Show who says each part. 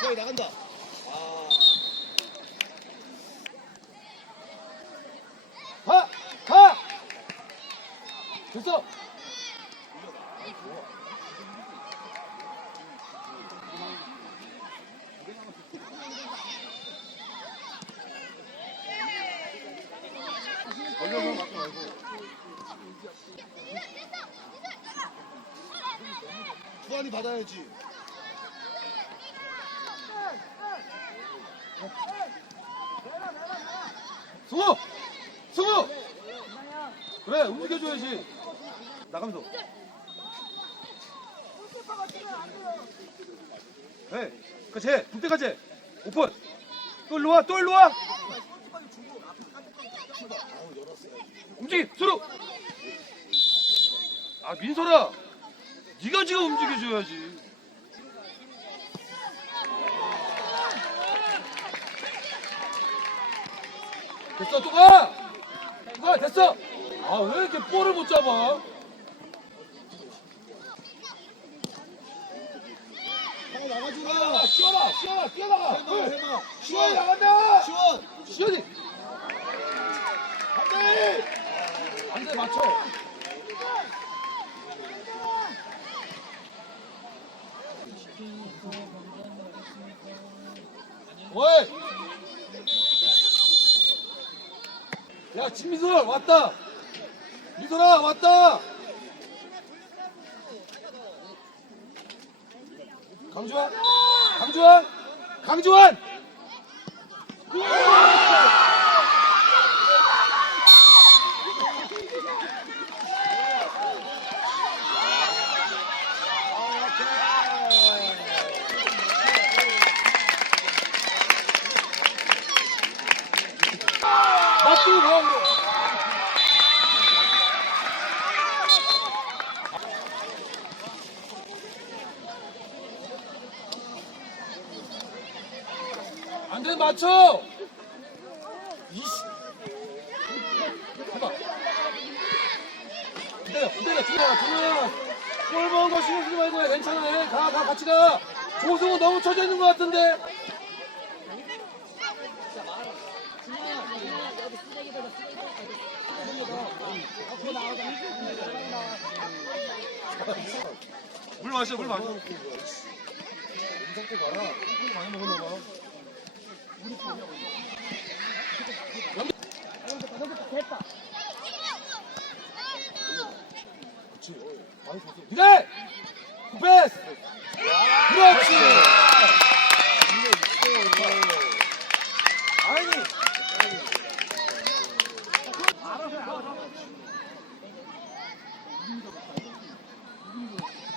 Speaker 1: 수월이 나간다.
Speaker 2: 가! 가! 됐어!
Speaker 1: 걸려서 맞지 말고. 투안이 받아야지.
Speaker 2: 승우! 승우! 그래 움직여줘야지 나가면서 그래 그치 득대까지 오픈 또 일로 와 또 일로 와 움직이 민설아 네가 지금 움직여줘야지 됐어 또 가! 또 가! 됐어! 아 왜 이렇게 볼을 못 잡아?
Speaker 1: 형 나가주라.
Speaker 2: 시원아 시원아 뛰어나가!
Speaker 1: 해봐 해봐.
Speaker 2: 시원이 나간다!
Speaker 1: 시원.
Speaker 2: 시원이!
Speaker 1: 안돼.
Speaker 2: 안돼 맞춰 어이! 야 진미설 왔다! 미설아 왔다! 강주환! 강주환! 강주환! 맞고 가운데 안돼 맞춰! 이씨. 해봐 기다려 기다려 기다려 조용히 볼 먹은 거 신경 쓰지 말고 해. 괜찮아 해 가 가 같이 가. 조승우 너무 쳐져 있는 것 같은데 물 마셔, 물 마셔.
Speaker 1: 많이 먹었나 봐. 그래! 굿 패스! 그렇지!
Speaker 3: リードだ。